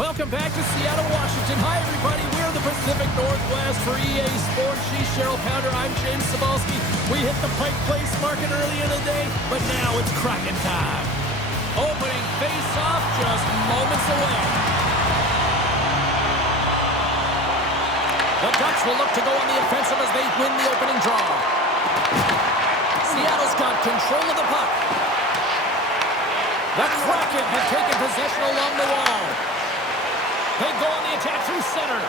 Welcome back to Seattle, Washington. Hi, everybody. We're the Pacific Northwest for EA Sports. She's Cheryl Pounder. I'm James Cebulski. We hit the Pike Place market early in the day, but now it's Kraken time. Opening face-off just moments away. The Ducks will look to go on the offensive as they win the opening draw. Seattle's got control of the puck. The Kraken have taken possession along the wall. They go on the attack through center.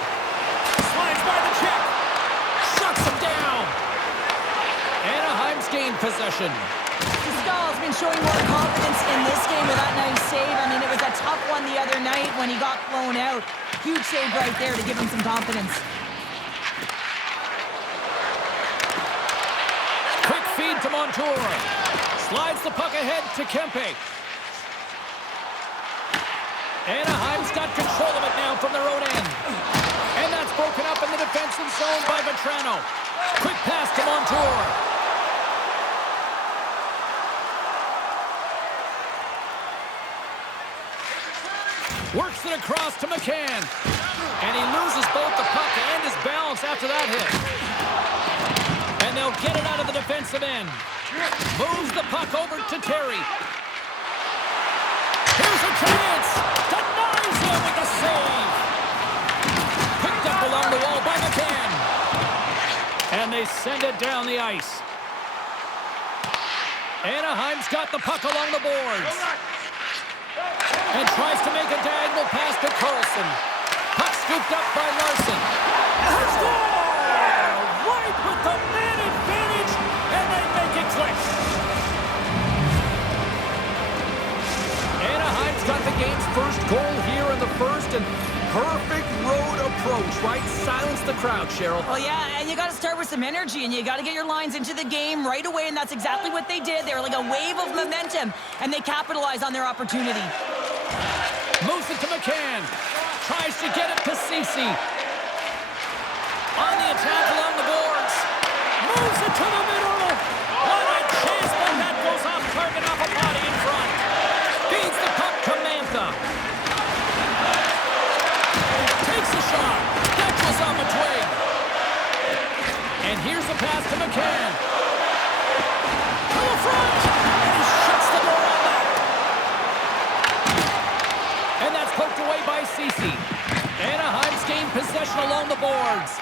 Slides by the check. Shuts them down. Anaheim's gained possession. Stahl's been showing more confidence in this game with that nice save. I mean, it was a tough one the other night when he got blown out. Huge save right there to give him some confidence. Quick feed to Montour. Slides the puck ahead to Kempe. Anaheim's got control of it now from their own end. And that's broken up in the defensive zone by Vatrano. Quick pass to Montour. Works it across to McCann. And he loses both the puck and his balance after that hit. And they'll get it out of the defensive end. Moves the puck over to Terry. Here's a chance. Denies him with the save. Picked up along the wall by McCann. And they send it down the ice. Anaheim's got the puck along the boards. And tries to make a diagonal pass to Carlson. Puck scooped up by Larson. Score! Right with the man advantage, and they make it quick. Anaheim's got the game's first goal here in the first, and perfect road approach, right? Silence the crowd, Cheryl. Well, yeah, and you got to start with some energy, and you got to get your lines into the game right away, and that's exactly what they did. They were like a wave of momentum, and they capitalized on their opportunity. Moves it to McCann. Tries to get it to Ceci. On the attack along the boards. Moves it to the middle. What a chance, but that goes off target off a body in front. Feeds the puck to Mantha. Takes a shot. That goes off a twig. And here's the pass to McCann. To the front. And he shuts the door on that. And that's poked away by Ceci. Anaheim's gained possession along the boards.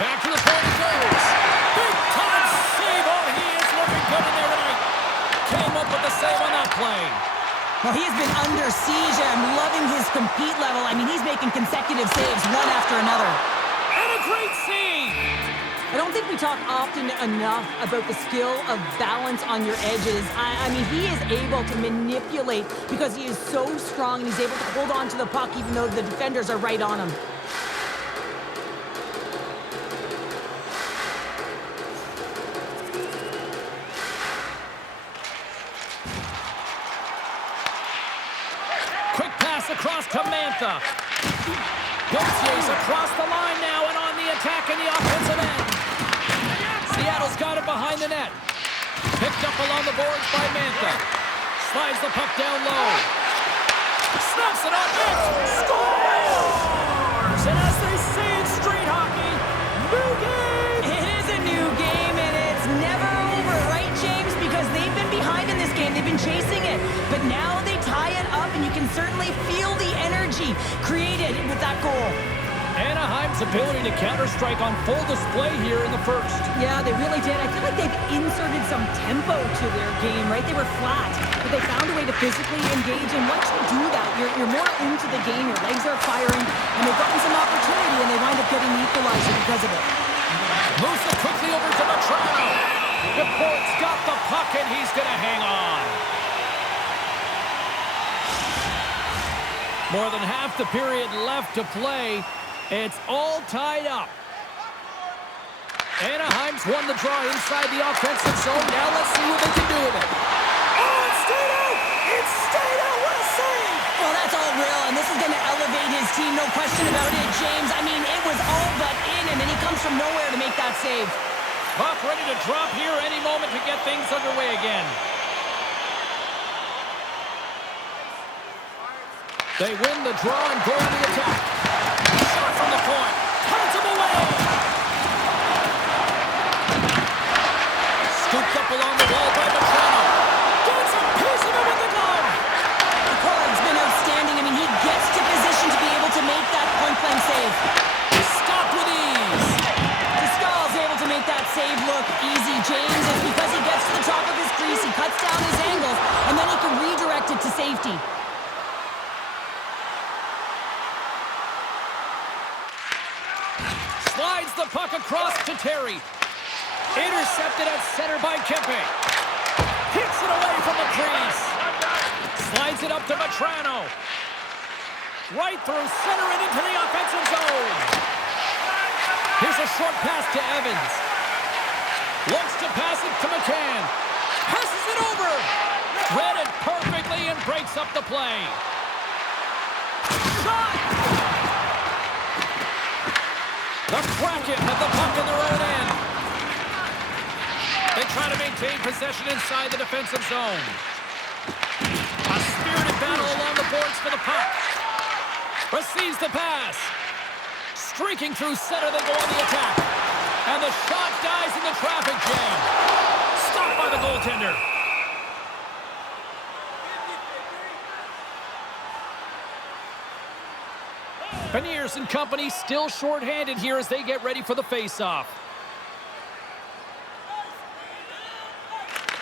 Back to the point it goes. Big time save. Oh, he is looking good in there tonight. Came up with the save on that play. Well, he has been under siege. I'm loving his compete level. I mean, he's making consecutive saves one after another. And a great save. I don't think we talk often enough about the skill of balance on your edges. I mean, he is able to manipulate because he is so strong and he's able to hold on to the puck even though the defenders are right on him. Quick pass across to Mantha. Gautier's across the line now and on the attack in the offensive end. Seattle's got it behind the net. Picked up along the boards by Mantha. Slides the puck down low. Snaps it on net. Scores! And as they say in street hockey, new game! It is a new game, and it's never over, right, James? Because they've been behind in this game. They've been chasing it. But now they tie it up, and you can certainly feel the energy created with that goal. Anaheim's ability to counter-strike on full display here in the first. Yeah, they really did. I feel like they've inserted some tempo to their game, right? They were flat, but they found a way to physically engage, and once you do that, you're more into the game, your legs are firing, and they've gotten some opportunity, and they wind up getting the equalizer because of it. Moves it quickly over to Vatrano. Deport's got the puck, and he's going to hang on. More than half the period left to play. It's all tied up. Anaheim's won the draw inside the offensive zone. Now let's see what they can do with it. Oh, it stayed out! It stayed out! What a save! Well, that's all real, and this is going to elevate his team, no question about it, James. I mean, it was all but in, and then he comes from nowhere to make that save. Puck ready to drop here any moment to get things underway again. They win the draw and go on the attack. Shot from the point. Turns him away. Scooped up along the wall by Vetrano. Gets a piece of it with the glove. Picard's been outstanding. I mean, he gets to position to be able to make that point-blank save. Stopped with ease. Descal's able to make that save look easy. James is because he gets to the top of his crease, he cuts down his angles, and then he can redirect it to safety. Slides the puck across to Terry. Intercepted at center by Kempe. Kicks it away from the crease. Slides it up to Vetrano. Right through center and into the offensive zone. Here's a short pass to Evans. Looks to pass it to McCann. Passes it over. Read it perfectly and breaks up the play. Shot! The Kraken have the puck in their own end. They try to maintain possession inside the defensive zone. A spirited battle along the boards for the puck. Receives the pass. Streaking through center, they go on the attack. And the shot dies in the traffic jam. Stopped by the goaltender. Beniers and company still shorthanded here as they get ready for the face-off.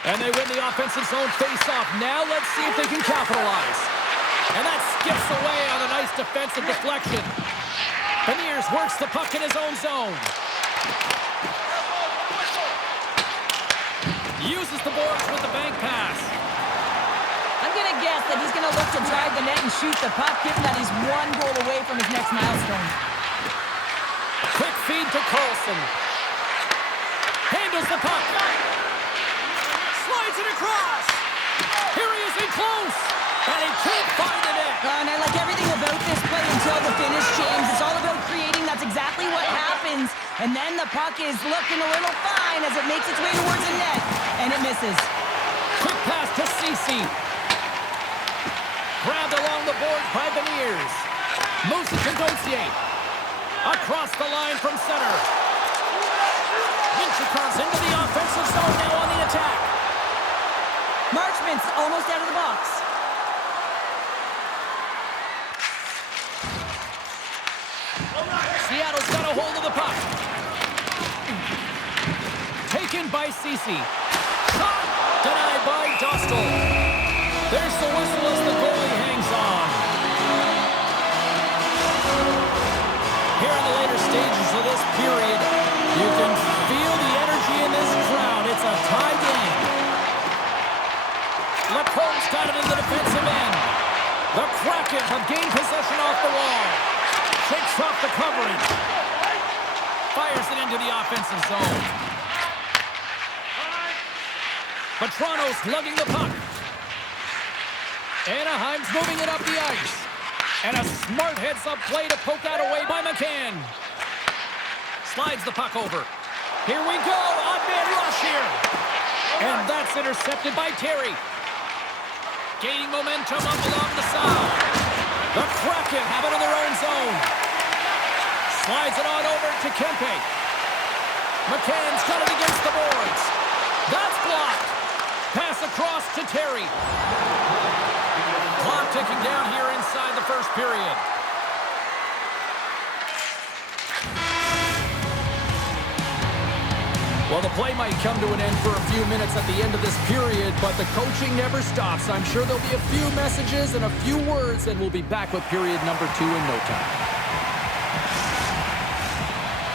And they win the offensive zone face-off. Now let's see if they can capitalize. And that skips away on a nice defensive deflection. Beniers works the puck in his own zone. Uses the boards with the bank pass. I'm going to guess that he's going to look to drive the net and shoot the puck, given that he's one goal away from his next milestone. Quick feed to Carlson. Handles the puck. Slides it across. Here he is in close. And he can't find the net. And I like everything about this play until the finish, James. It's all about creating. That's exactly what happens. And then the puck is looking a little fine as it makes its way towards the net. And it misses. Quick pass to Ceci. Grabbed along the board by Beniers. Moves it to Gauthier. Across the line from center. Minchikov into the offensive zone now on the attack. Marchment's almost out of the box. Seattle's got a hold of the puck. Taken by Ceci. Shot! Denied by Dostal. There's the whistle as the goalie hangs on. Here in the later stages of this period, you can feel the energy in this crowd. It's a tie game. Lacomb's got it in the defensive end. The Kraken have gained possession off the wall. Shakes off the coverage. Fires it into the offensive zone. Vetrano's lugging the puck. Anaheim's moving it up the ice. And a smart heads-up play to poke that away by McCann. Slides the puck over. Here we go. On-man rush here. And that's intercepted by Terry. Gaining momentum up along the side. The Kraken have it in their own zone. Slides it on over to Kempe. McCann's got it against the boards. That's blocked. Pass across to Terry. Clock ticking down here inside the first period. Well, the play might come to an end for a few minutes at the end of this period, but the coaching never stops. I'm sure there'll be a few messages and a few words, and we'll be back with period number 2 in no time.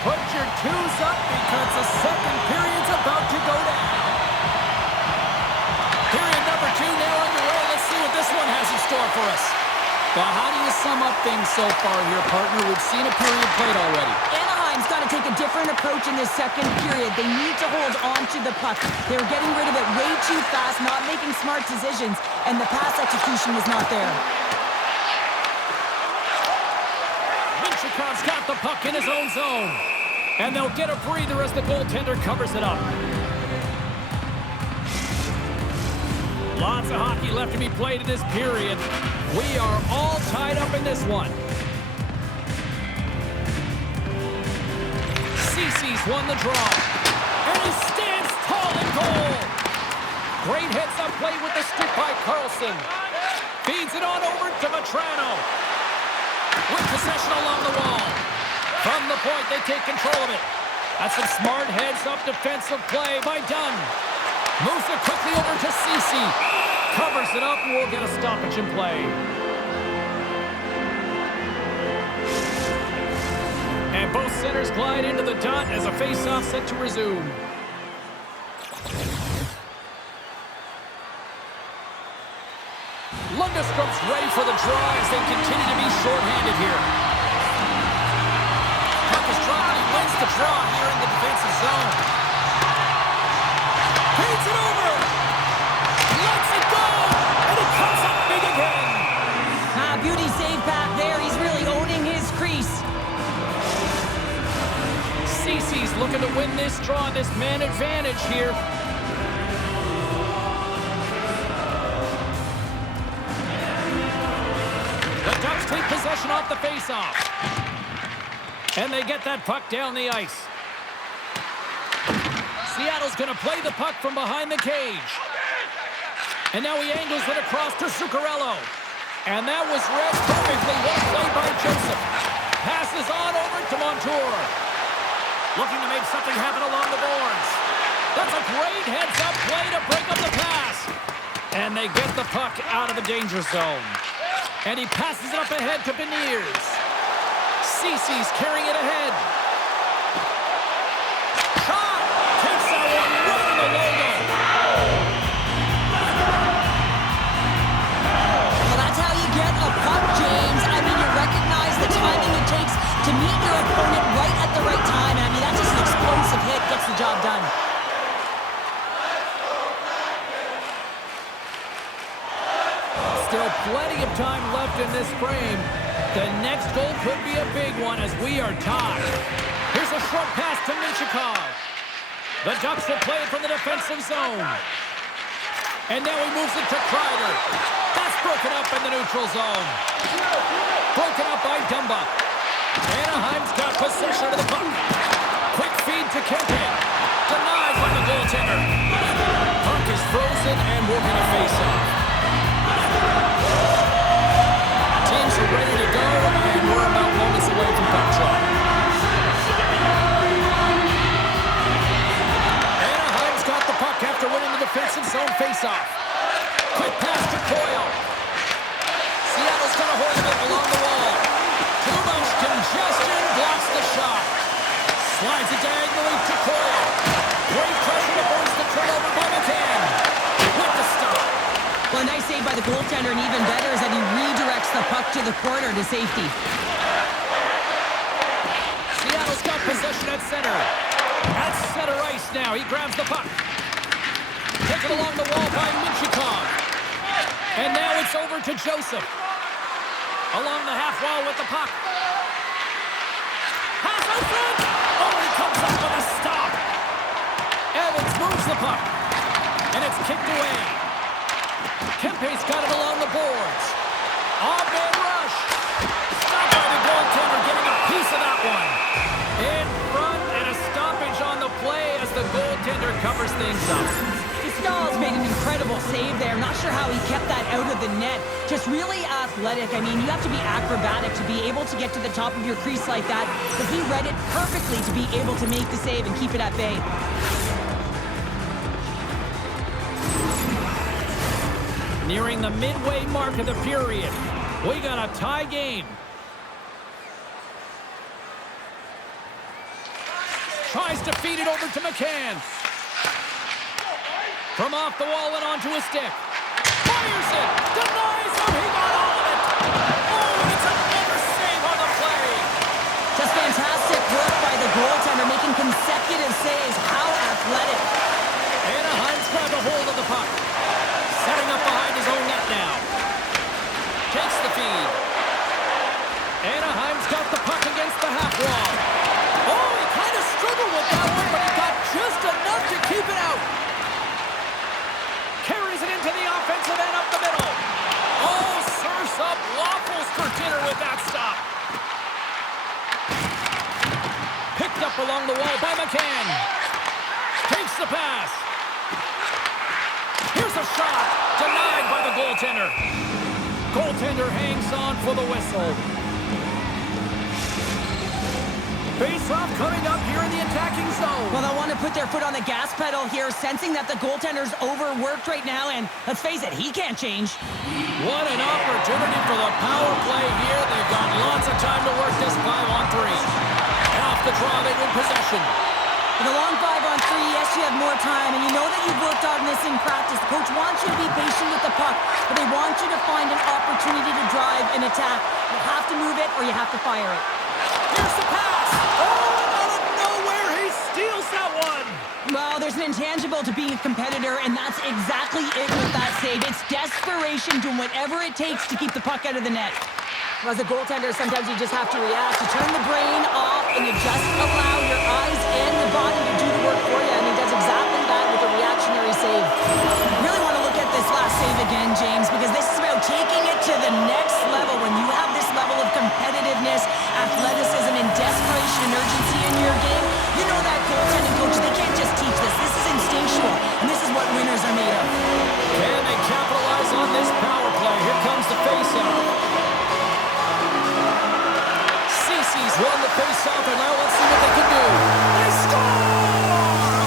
Put your twos up because the second period's about to go down. Period number 2 now underway. Let's see what this one has in store for us. Well, how do you sum up things so far here, partner? We've seen a period played already. Anaheim's got to take a different approach in this second period. They need to hold on to the puck. They were getting rid of it way too fast, not making smart decisions, and the pass execution was not there. Minchikov's got the puck in his own zone. And they'll get a breather as the goaltender covers it up. Lots of hockey left to be played in this period. We are all tied up in this one. Cece's won the draw. And he stands tall in goal. Great heads-up play with the stick by Carlson. Feeds it on over to Vatrano. With possession along the wall. From the point, they take control of it. That's some smart heads-up defensive play by Dunn. Moves it quickly over to Cece. Covers it up, and we'll get a stoppage in play. And both centers glide into the dot as a face-off set to resume. Lundstrom's ready for the draw as they continue to be shorthanded here. Puck is dropped and he wins the draw here in the defensive zone. Feeds it over. Lets it go. And it comes up big again. Beauty save back there. He's really owning his crease. Cece's looking to win this draw, this man advantage here. The Ducks take possession off the faceoff. And they get that puck down the ice. Seattle's going to play the puck from behind the cage. And now he angles it across to Zuccarello. And that was read perfectly. Well played by Joseph. Passes on over to Montour. Looking to make something happen along the boards. That's a great heads-up play to break up the pass. And they get the puck out of the danger zone. And he passes it up ahead to Beniers. Cece's carrying it ahead. Shot! Takes that one right in the logo. Well, that's how you get a puck, James. I mean, you recognize the timing it takes to meet your opponent right at the right time. I mean, that's just an explosive hit. Gets the job done. Still plenty of time left in this frame. The next goal could be a big one as we are tied. Here's a short pass to Minchikov. The Ducks will play it from the defensive zone. And now he moves it to Kreider. That's broken up in the neutral zone. Broken up by Dumba. Anaheim's got possession of the puck. Quick feed to Kempe. Denied by the goaltender. Puck is frozen and we're going to face off. Teams are ready to go, and we're about moments away from puck drop. Anaheim's got the puck after winning the defensive zone faceoff. Quick pass to Coyle. Seattle's got a hold of it along the wall. Too much congestion, blocks the shot. Slides it diagonally to Coyle. Great pressure to force the turnover by McCann. With the stop. Well, a nice save by the goaltender, and even better is that he redirects the puck to the corner to safety. Seattle's got possession at center. At center ice now. He grabs the puck. Taken along the wall by Minchikov. And now it's over to Joseph. Along the half wall with the puck. Pass out front. Oh, he comes up with a stop. Evans moves the puck. And it's kicked away. Kempe's got it along the boards. On-man rush. Stopped by the goaltender, getting a piece of that one. In front, and a stoppage on the play as the goaltender covers things up. Stahl's made an incredible save there. Not sure how he kept that out of the net. Just really athletic. I mean, you have to be acrobatic to be able to get to the top of your crease like that. But he read it perfectly to be able to make the save and keep it at bay. Nearing the midway mark of the period. We got a tie game. Tries to feed it over to McCann. From off the wall and onto a stick. Fires it. Denies him. He got all of it. Oh, and it's another save on the play. Just fantastic work by the goaltender, making consecutive saves. How athletic. Anaheim's grabbed a hold of the puck. Setting up behind his own net now. Takes the feed. Anaheim's got the puck against the half wall. Oh, he kind of struggled with that one, but he got just enough to keep it out. Carries it into the offense. up along the wall by McCann. Takes the pass. Here's a shot. Denied by the goaltender. Goaltender hangs on for the whistle. Face-off coming up here in the attacking zone. Well, they'll want to put their foot on the gas pedal here, sensing that the goaltender's overworked right now, and let's face it, he can't change. What an opportunity for the power play here. They've got lots of time to work this 5-on-3. And off the draw, they win possession. In the long 5-on-3, yes, you have more time, and you know that you've worked on this in practice. The coach wants you to be patient with the puck, but they want you to find an opportunity to drive and attack. You have to move it, or you have to fire it. Here's the pass. Oh, out of nowhere, he steals that one. Well, there's an intangible to being a competitor, and that's exactly it with that save. It's desperation, doing whatever it takes to keep the puck out of the net. As a goaltender, sometimes you just have to react. You turn the brain off, and you just allow your eyes and the body to do the work for you, and he does exactly that with a reactionary save. I really want to look at this last save again, James, because this is about taking it to the next level. When you have this level of competitiveness, athleticism, and desperation and urgency in your game, you know that goaltending coach, they can't just teach this. This is instinctual, and this is what winners are made of. Can they capitalize on this power play? Here comes the face-off. Cece's won the face-off, and now let's see what they can do. They score!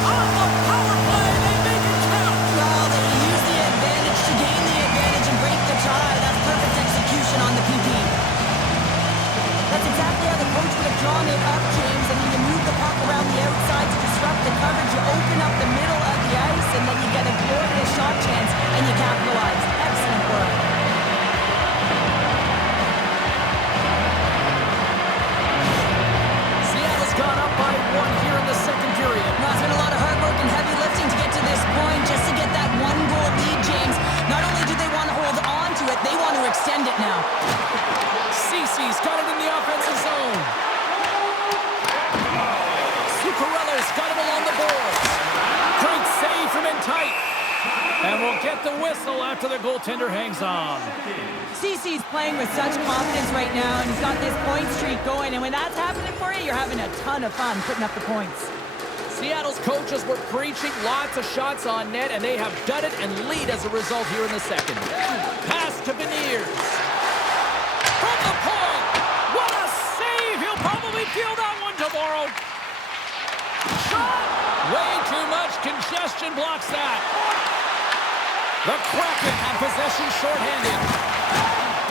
On the power play, they make it count! Well, they use the advantage to gain the advantage and break the tie. That's perfect execution on the PP. That's exactly how the coach would have drawn it up, James. And you move the puck around the outside to disrupt the coverage. You open up the middle of the ice, and then you get a glorious shot chance, and you capitalize. Excellent work. Got up by 1 here in the second period. Well, it's been a lot of hard work and heavy lifting to get to this point, just to get that 1-goal lead, James. Not only do they want to hold on to it, they want to extend it now. Cece's got it in the offensive zone. Zuccarello's got it along the boards. Great save from in tight. And we'll get the whistle after the goaltender hangs on. Cece's playing with such confidence right now, and he's got this point streak going, and when that's happening for you, you're having a ton of fun putting up the points. Seattle's coaches were preaching lots of shots on net, and they have done it and lead as a result here in the second. Pass to Beniers. From the point. What a save. He'll probably feel that one tomorrow. Shot. Way too much congestion blocks that. The Kraken have possession shorthanded.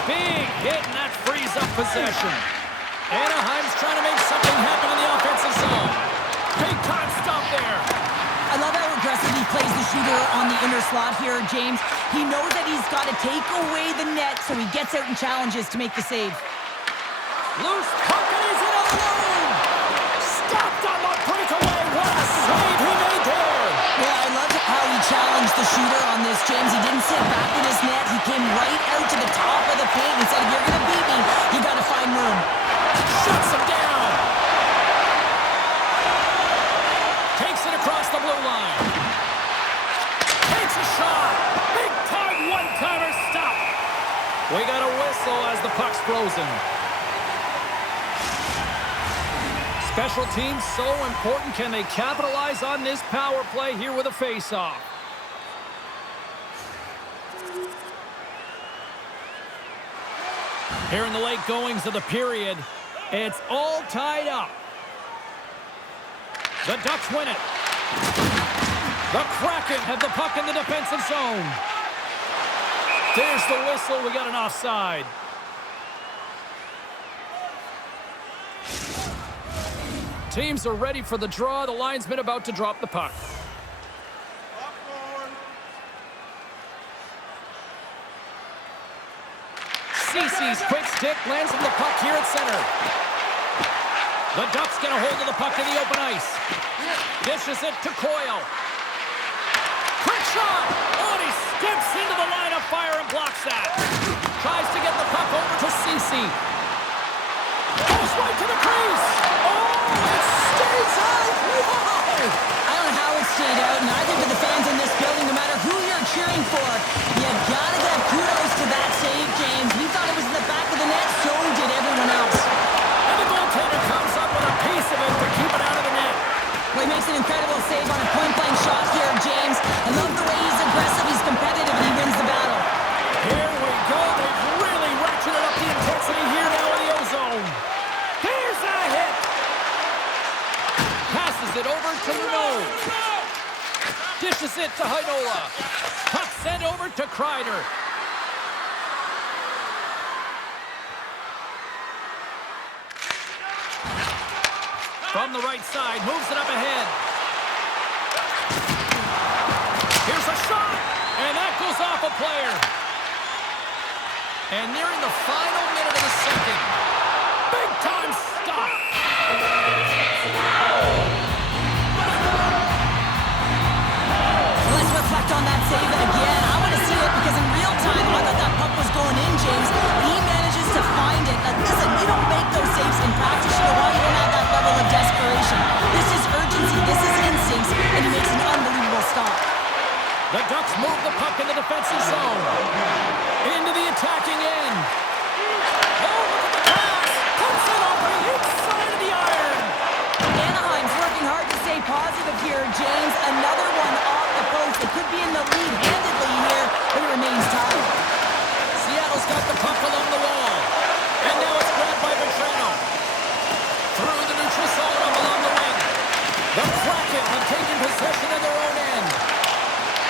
Big hit, and that frees up possession. Anaheim's trying to make something happen in the offensive zone. Big time stop there. I love how aggressive he plays the shooter on the inner slot here, James. He knows that he's got to take away the net, so he gets out and challenges to make the save. Loose puck, and he's in alone. Stopped on the breakaway. What a save he made there. Yeah, I love how he challenged the shooter on this, James. He didn't sit back in his net. He came right out to the top of the paint and said, if you're going to beat me, you got to find room. Shuts him down. Takes it across the blue line. Takes a shot. Big time one-timer stop. We got a whistle as the puck's frozen. Special teams so important. Can they capitalize on this power play here with a face-off? Here in the late goings of the period, it's all tied up. The Ducks win it. The Kraken have the puck in the defensive zone. There's the whistle. We got an offside. Teams are ready for the draw. The linesman about to drop the puck. Cece's quick stick lands on the puck here at center. The Ducks get a hold of the puck in the open ice. Dishes it to Coyle. Quick shot! Oh, and he steps into the line of fire and blocks that. Tries to get the puck over to Cece. Goes right to the crease. Oh, it stays out. Whoa! I don't know how it stayed out, and neither do the fans in this building, no matter who you're cheering for. You gotta give kudos to that save, James. We thought it was in the back of the net, so did everyone else. And the goaltender comes up with a piece of it to keep it out of the save on a point-blank shot here, James. I love the way he's aggressive, he's competitive, and he wins the battle. Here we go. They've really ratcheted up the intensity here now in the O-zone. Here's a hit. Passes it over to Renaud. Dishes it to Heinola. Puck sent over to Kreider. From the right side, moves it up ahead. Here's a shot, and that goes off a player. And nearing the final minute of the second. Big time stop. Let's reflect on that save again. I want to see it because in real time, I thought that puck was going in, James. He manages to find it. Now, listen, you don't make those saves in practice. You know why? You don't have that level of desperation. This is urgency. This is instincts. And he makes an unbelievable stop. The Ducks move the puck in the defensive zone. Into the attacking end. Oh, look at the pass. Puts it over the inside of the iron. Anaheim's working hard to stay positive here, James. Another one off the post. It could be in the lead handedly here, but it remains tied. Seattle's got the puck along the wall. And now it's grabbed by Vetrano. Through the neutral zone up along the wing. The Kraken have taken possession of their own end.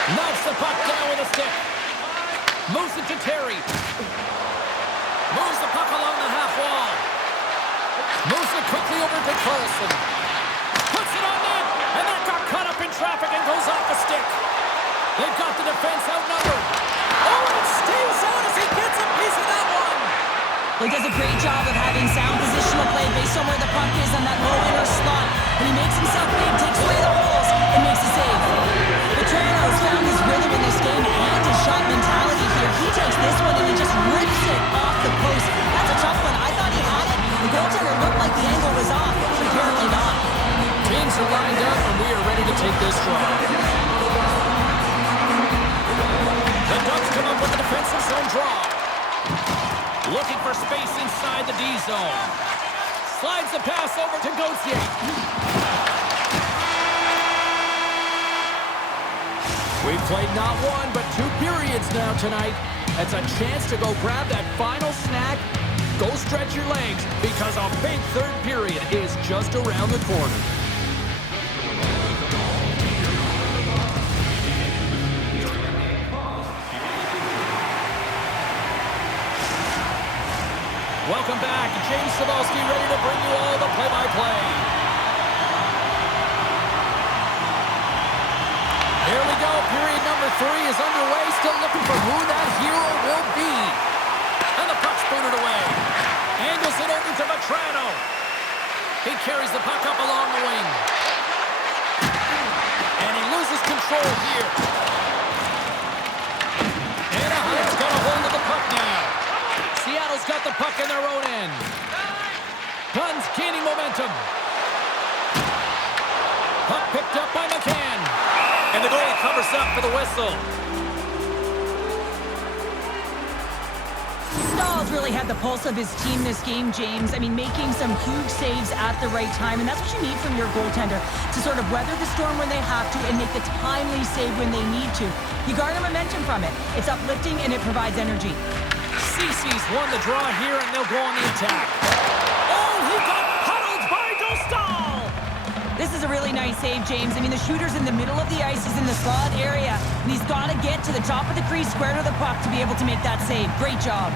Knocks the puck down with a stick. Moves it to Terry. Moves the puck along the half wall. Moves it quickly over to Carlson. Puts it on net. And that got caught up in traffic and goes off a stick. They've got the defense outnumbered. Oh, and it stays out as he gets a piece of that one. He does a great job of having sound positional play based on where the puck is on that low inner slot. And he makes himself big, takes away the holes, and makes a save. Vetrano's found his rhythm in this game and his shot mentality here. He takes this one and he just rips it off the post. That's a tough one. I thought he had it. The goaltender looked like the angle was off, but apparently not. Teams are lined up and we are ready to take this draw. The Ducks come up with a defensive zone draw. Looking for space inside the D zone. Slides the pass over to Gauthier. We've played not one, but 2 periods now tonight. That's a chance to go grab that final snack. Go stretch your legs because a big third period is just around the corner. Welcome back. James Cybulski ready to bring you all the play-by-play. Here we go. Period number 3 is underway. Still looking for who that hero will be. And the puck's booted away. Angles it over to Vetrano. He carries the puck up along the wing. And he loses control here. Anaheim's got a hold of the puck now. Seattle's got the puck in their own end. Guns gaining momentum. Puck picked up by McCann. And the goalie covers up for the whistle. Staal's really had the pulse of his team this game, James. I mean, making some huge saves at the right time, and that's what you need from your goaltender, to sort of weather the storm when they have to and make the timely save when they need to. You garner momentum from it. It's uplifting and it provides energy. Cece's won the draw here, and they'll go on the attack. Oh, he got huddled by Dostal! This is a really nice save, James. I mean, the shooter's in the middle of the ice. He's in the slot area, and he's got to get to the top of the crease, square to the puck, to be able to make that save. Great job.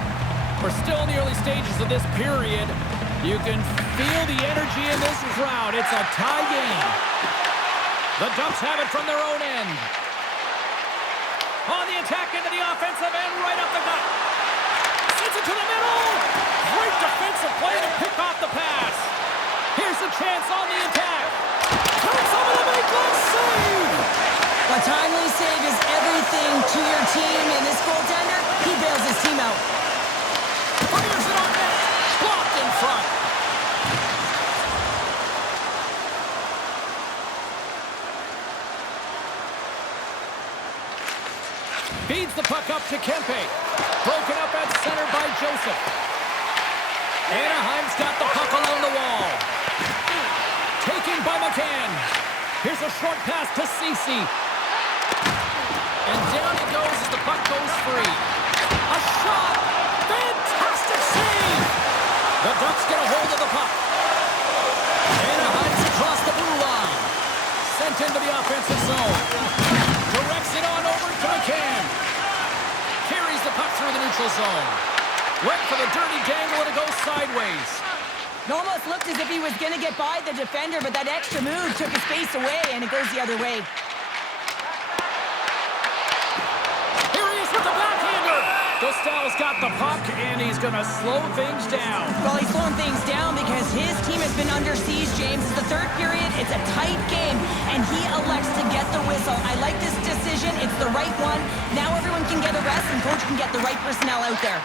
We're still in the early stages of this period. You can feel the energy in this crowd. It's a tie game. The Ducks have it from their own end. On the attack into the offensive end, right up the gut. Sends it to the middle. Great defensive play to pick off the pass. Here's a chance on the attack. Turns over to make that save. A timely save is everything to your team, and this goaltender, he bails his team out. Fires it on net. Blocked in front. Feeds the puck up to Kempe. Broken up at center by Joseph. Anaheim's got the puck along the wall. Taken by McCann. Here's a short pass to Ceci. And down he goes as the puck goes free. A shot! Fantastic save! The Ducks get a hold of the puck. Anaheim's across the blue line. Sent into the offensive zone. Directs it on over to McCann. Carries the puck through the neutral zone. Went for the dirty dangle and it goes sideways. It almost looked as if he was going to get by the defender, but that extra move took his space away, and it goes the other way. Here he is with the backhander. Dostal's got the puck, and he's going to slow things down. Well, he's slowing things down because his team has been under siege, James. It's the third period. It's a tight game, and he elects to get the whistle. I like this decision. It's the right one. Now everyone can get a rest, and coach can get the right personnel out there.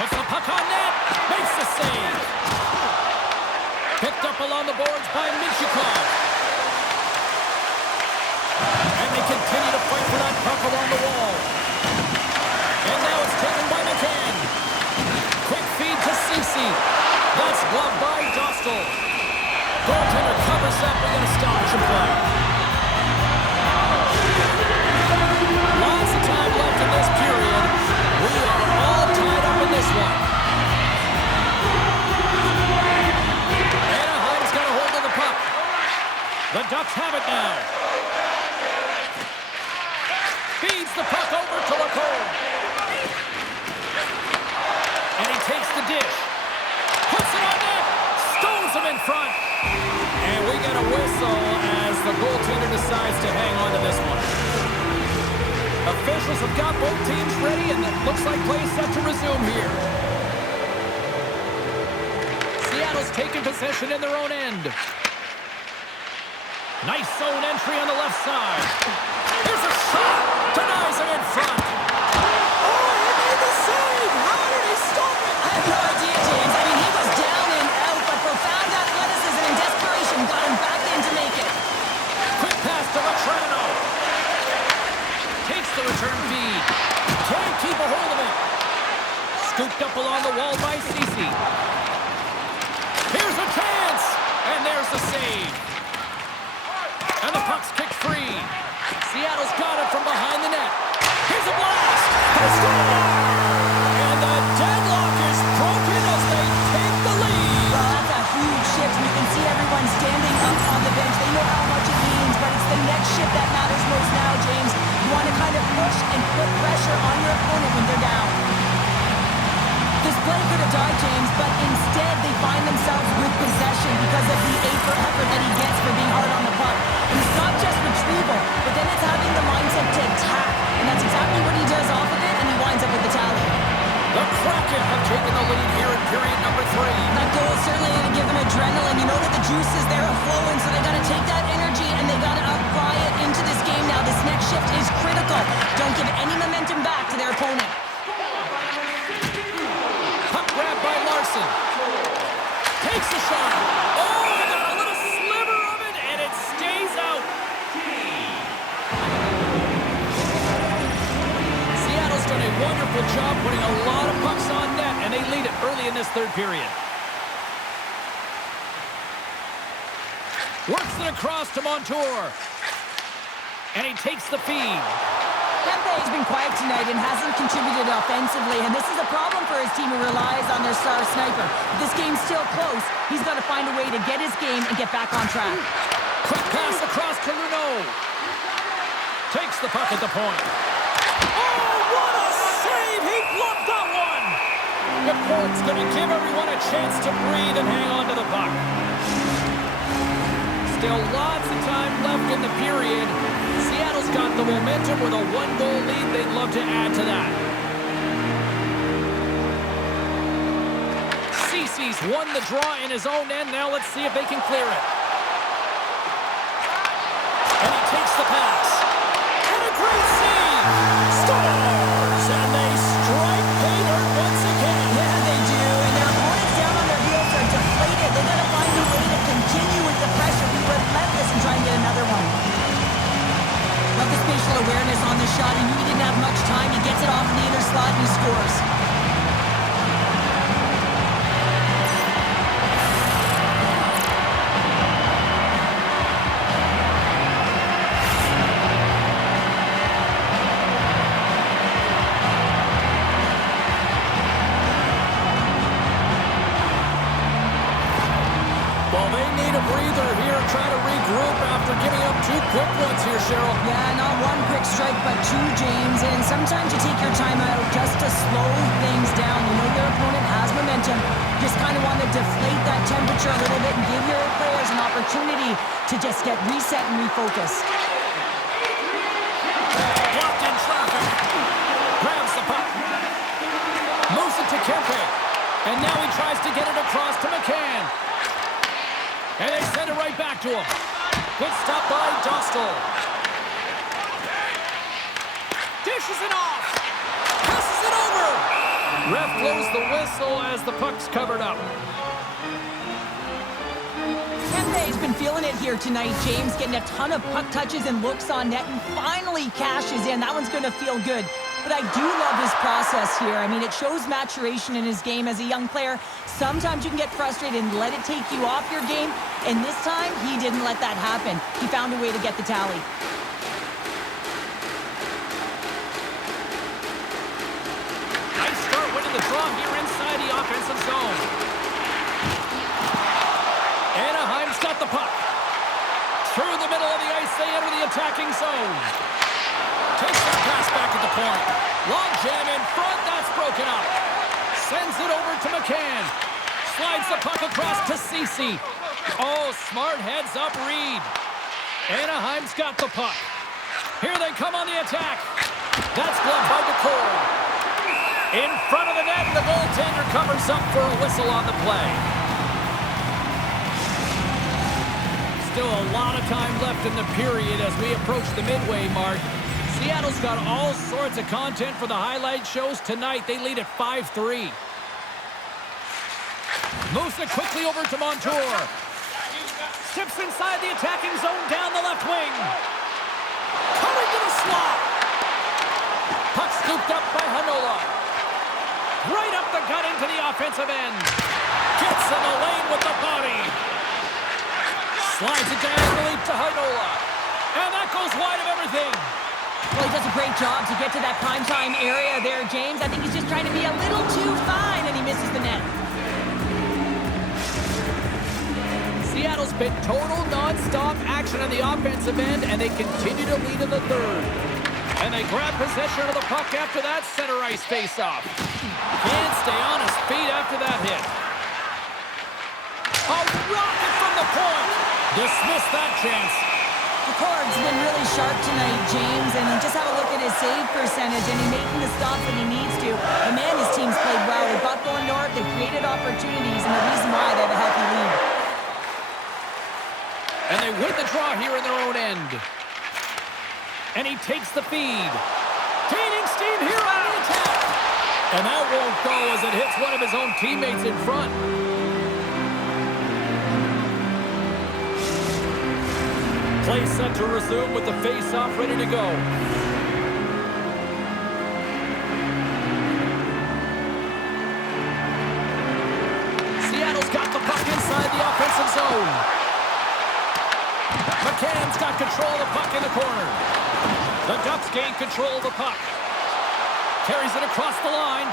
Puts the puck on net. Makes the save. Picked up along the boards by Michikov. And they continue to fight for that puck along the wall. And now it's taken by McCann. Quick feed to Ceci. That's gloved by Dostal. Goaltender covers up. We get a stoppage of play. Lots of time left in this period. We are all tied up in this one. Anaheim's got a hold of the puck. The Ducks have it now. Feeds the puck over to Lacombe. And he takes the dish. Puts it on net. Stones him in front. And we get a whistle as the goaltender decides to hang on to this one. Officials have got both teams ready, and it looks like play set to resume here. Seattle's taking possession in their own end. Nice zone entry on the left side. Here's a shot. Denies him in front. Oh, he made the save. How did he stop it? I have no idea, James. I mean, he was down and out, but profound athleticism and desperation got him back in to make it. Quick pass to Vetrano. Takes the return feed. Can't keep a hold of it. Scooped up along the wall by Ceci. Here's a chance. And there's the save. And the puck's kicked free. Seattle's got it from behind the net. Here's a blast. A score! And the deadlock is broken as they take the lead. Well, that's a huge shift. You can see everyone standing up on the bench. They know how much it means, but it's the next shift that matters most now, James. You want to kind of push and put pressure on your opponent when they're down. This play could have died, James, but instead they find themselves with possession because of the effort that he gets for being hard on the puck. And it's not just retrieval, but then it's having the mindset to attack. And that's exactly what he does off of it, and he winds up with the tally. The Kraken have taken the lead here in period number 3. That goal is certainly going to give them adrenaline. You know that the juice is there flowing, so they got to take that energy and they got to apply it into this game now. This next shift is critical. Don't give any momentum back to their opponent. Puck grabbed by Larson. Takes the shot. Oh, they got a little sliver of it, and it stays out. Seattle's done a wonderful job putting a lot of pucks on net, and they lead it early in this third period. Works it across to Montour. And he takes the feed. Kempe's been quiet tonight and hasn't contributed offensively, and this is a problem for his team who relies on their star sniper. If this game's still close, he's got to find a way to get his game and get back on track. Quick pass across to Luneau. Takes the puck at the point. Oh, what a save! He blocked that one! The Port's going to give everyone a chance to breathe and hang on to the puck. Still lots of time left in the period. Seattle's got the momentum with a one-goal lead. They'd love to add to that. Ceci's won the draw in his own end. Now let's see if they can clear it. And he takes the pass. And a great save! Stars! And they strike pay dirt once again. Yeah, they do, and their opponents down on their heels are deflated. They got to find a way to continue with the pressure, be relentless, and try and get another one. Love the spatial awareness on the shot. He knew he didn't have much time. He gets it off in the inner slot and he scores. Two quick ones here, Cheryl. Yeah, not one quick strike, but two, James. And sometimes you take your time out just to slow things down. You know your opponent has momentum. Just kind of want to deflate that temperature a little bit and give your players an opportunity to just get reset and refocus. Blocked in traffic. Grabs the puck. Moves it to Kempe. And now he tries to get it across to McCann. And they send it right back to him. Good stop by Dostal. Dishes it off. Passes it over. Ref blows the whistle as the puck's covered up. Kempe's been feeling it here tonight, James. Getting a ton of puck touches and looks on net and finally cashes in. That one's going to feel good. But I do love his process here. I mean, it shows maturation in his game as a young player. Sometimes you can get frustrated and let it take you off your game. And this time, he didn't let that happen. He found a way to get the tally. Nice start winning the draw here inside the offensive zone. Anaheim's got the puck. Through the middle of the ice, they enter the attacking zone. Takes that pass back at the point. Long jam in front, that's broken up. Sends it over to McCann. Slides the puck across to Ceci. Oh, smart heads up Reed. Anaheim's got the puck. Here they come on the attack. That's gloved by Decor. In front of the net, the goaltender covers up for a whistle on the play. Still a lot of time left in the period as we approach the midway mark. Seattle's got all sorts of content for the highlight shows tonight. They lead at 5-3. Moves it quickly over to Montour. Steps inside the attacking zone down the left wing. Coming to the slot. Puck scooped up by Hanola. Right up the gut into the offensive end. Gets in the lane with the body. Slides it diagonally to Hanola. And that goes wide of everything. Well, he does a great job to get to that prime time area there, James. I think he's just trying to be a little too fine, and he misses the net. Seattle's been total non-stop action on the offensive end, and they continue to lead in the third. And they grab possession of the puck after that center ice face-off. Can't stay on his feet after that hit. A rocket from the point. Dismiss that chance. Decor's been really sharp tonight, James, and just have a look at his save percentage, and he's making the stops when he needs to. And man, his team's played well. They got going north, they created opportunities, and the reason why they have a healthy lead. And they win the draw here in their own end. And he takes the feed. Gaining steam here on the attack. And that won't go as it hits one of his own teammates in front. Play set to resume with the face-off ready to go. Seattle's got the puck inside the offensive zone. McCann's got control of the puck in the corner. The Ducks gain control of the puck. Carries it across the line.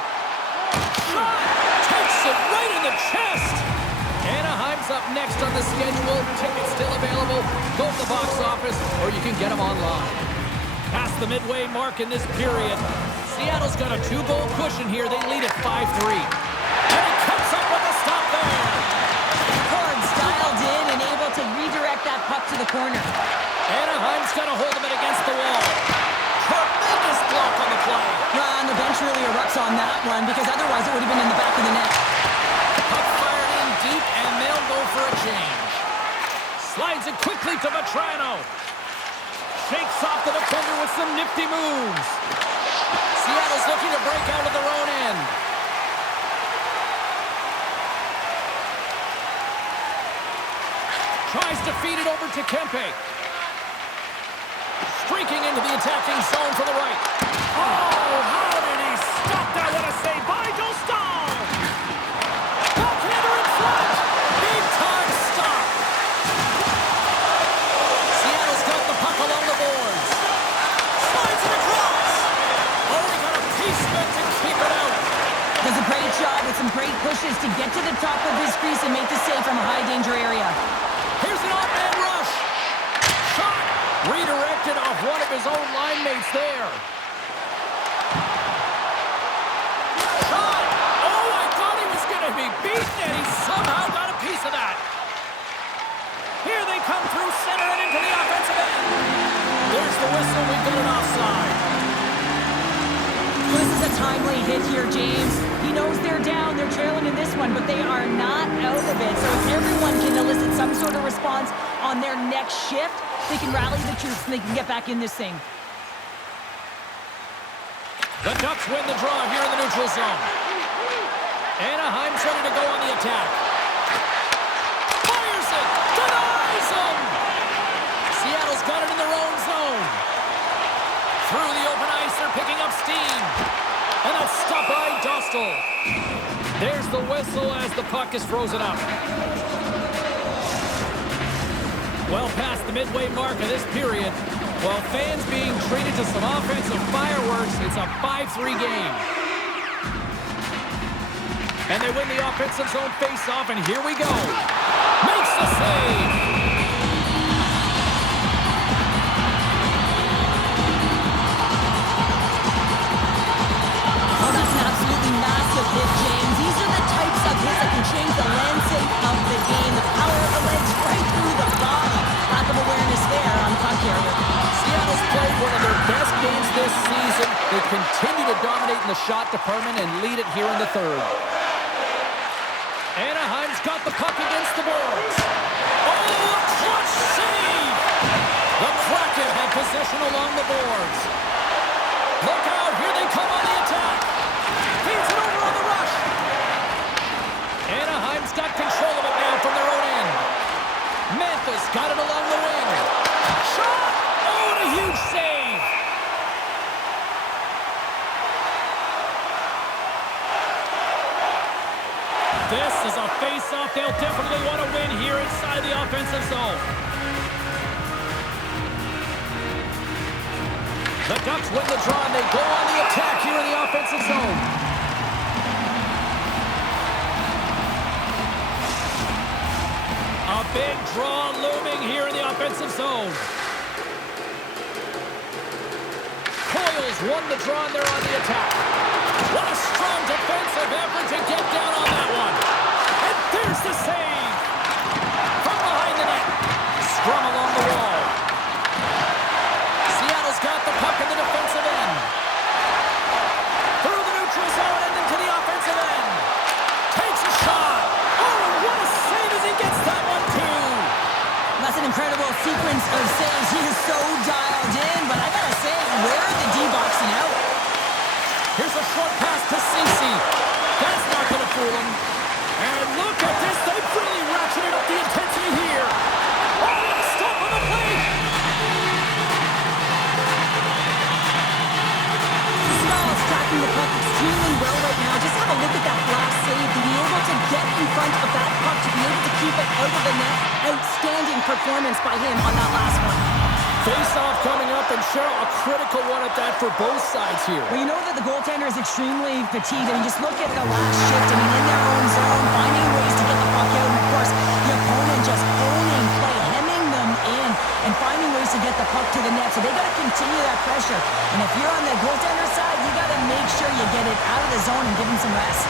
Shot! Takes it right in the chest! Anaheim's up next on the schedule. Tickets still available. Go to the box office, or you can get them online. Past the midway mark in this period. Seattle's got a 2-goal cushion here. They lead at 5-3. And he comes up with a stop there. Decor's dialed in and able to redirect that puck to the corner. Anaheim's got a hold of it against the wall. Tremendous block on the play. And the bench really erupts on that one, because otherwise it would have been in the back of the net. Puck fired in deep, and they'll go for a change. Slides it quickly to Vetrano. Shakes off the defender with some nifty moves. Seattle's looking to break out of their own end. Tries to feed it over to Kempe. Streaking into the attacking zone to the right. Oh, how did he stop that? What a save by Dostal! Backhander in front! Big time stop! Seattle's got the puck along the boards. Slides it across! Oh, he got a piece meant to keep it out. Does a great job with some great pushes to get to the top of his crease and make the save from a high danger area. Here's an off-man rush. Shot. one of his own line mates there. Shot! Oh, I thought he was going to be beaten, and he somehow got a piece of that. Here they come through center and into the offensive end. There's the whistle. We get an offside. This is a timely hit here, James. He knows they're down, they're trailing in this one, but they are not out of it. So if everyone can elicit some sort of response on their next shift, they can rally the troops and they can get back in this thing. The Ducks win the draw here in the neutral zone. Anaheim's ready to go on the attack. Fires it! Denies him! Seattle's got it in their own zone. Through the open ice, they're picking up steam. And that's stopped by Dostal. There's the whistle as the puck is frozen up. Well past the midway mark of this period, while fans being treated to some offensive fireworks, it's a 5-3 game. And they win the offensive zone face-off, and here we go. Makes the save. Massive hit, James. These are the types of hits that can change the landscape of the game. The power of the legs right through the body. Lack of awareness there on the puck carrier. Seattle's played one of their best games this season. They continue to dominate in the shot department and lead it here in the third. Anaheim's got the puck against the boards. Oh, a clutch save! The Kraken have possession along the boards. Look out, here they come on the attack. Feeds it over on the rush. Anaheim's got control of it now from their own end. Memphis got it along the wing. Shot! Oh, and a huge save. This is a face-off they'll definitely want to win here inside the offensive zone. The Ducks win the draw, and they go on the attack here in the offensive zone. A big draw looming here in the offensive zone. Coils won the draw, and they're on the attack. What a strong defensive effort to get down on that one. And there's the save. From behind the net. Scrum along the wall. Seattle's got the puck in the defensive end. Through the neutral zone and into the offensive end. Takes a shot. Oh, what a save as he gets that one, too. That's an incredible sequence of saves. He is so dialed in, but I gotta say, where are the D-boxing out? Here's a short pass to Ceci. That's not going to fool him. And look at this. They've really ratcheted up the intensity here. Oh, and a stop on the plate. Small's tracking the puck extremely well right now. Just have a look at that last save. To be able to get in front of that puck, to be able to keep it out of the net. Outstanding performance by him on that last one. Face-off coming up, and Cheryl, a critical one at that for both sides here. Well, you know that the goaltender is extremely fatigued. I mean, just look at the last shift. I mean, in their own zone, finding ways to get the puck out. And, of course, the opponent just owning play, hemming them in, and finding ways to get the puck to the net. So they got to continue that pressure. And if you're on the goaltender side, you got to make sure you get it out of the zone and give him some rest.